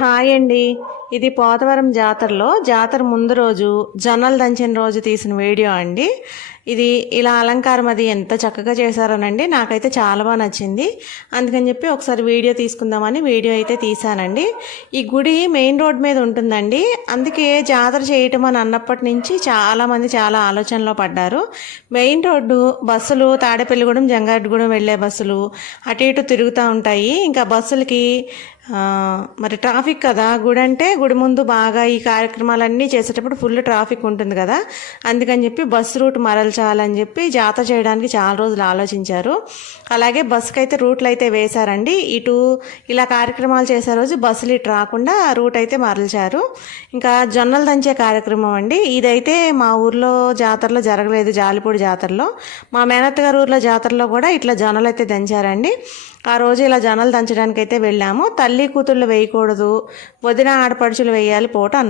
Hi అండి. ఇది పోతవరం జాతర ముందు రోజు జొన్నలు దంచిన రోజు తీసిన వీడియో అండి. ఇది ఇలా అలంకారం అది ఎంత చక్కగా చేశారోనండి, నాకైతే చాలా బాగా నచ్చింది. అందుకని చెప్పి ఒకసారి వీడియో తీసుకుందామని వీడియో అయితే తీసానండి. ఈ గుడి మెయిన్ రోడ్ మీద ఉంటుందండి. అందుకే జాతర చేయటం అని అన్నప్పటి నుంచి చాలామంది చాలా ఆలోచనలో పడ్డారు. మెయిన్ రోడ్డు బస్సులు తాడేపల్లిగూడెం జంగారెడ్డిగూడెం వెళ్ళే బస్సులు అటు ఇటు తిరుగుతూ ఉంటాయి. ఇంకా బస్సులకి మరి ట్రాఫిక్ కదా, గుడి అంటే గుడి ముందు బాగా ఈ కార్యక్రమాలన్నీ చేసేటప్పుడు ఫుల్ ట్రాఫిక్ ఉంటుంది కదా. అందుకని చెప్పి బస్సు రూట్ మరల్చాలని చెప్పి జాతర చేయడానికి చాలా రోజులు ఆలోచించారు. అలాగే బస్సుకి అయితే రూట్లు అయితే వేశారండి. ఇటు ఇలా కార్యక్రమాలు చేసే రోజు బస్సులు ఇటు రాకుండా రూట్ అయితే మరల్చారు. ఇంకా జొన్నలు దంచే కార్యక్రమం అండి. ఇదైతే మా ఊర్లో జాతరలో జరగలేదు. జాలిపూడి జాతరలో, మా మేనత్త గారి ఊర్లో జాతరలో కూడా ఇట్లా జొన్నలు అయితే దంచారండి. ఆ రోజు ఇలా జొన్నలు దంచడానికి అయితే వెళ్ళాము. తల్లి కూతుళ్ళు వేయకూడదు, వదిన ఆడపడుచులు వేయాలి పోట అన్నారు.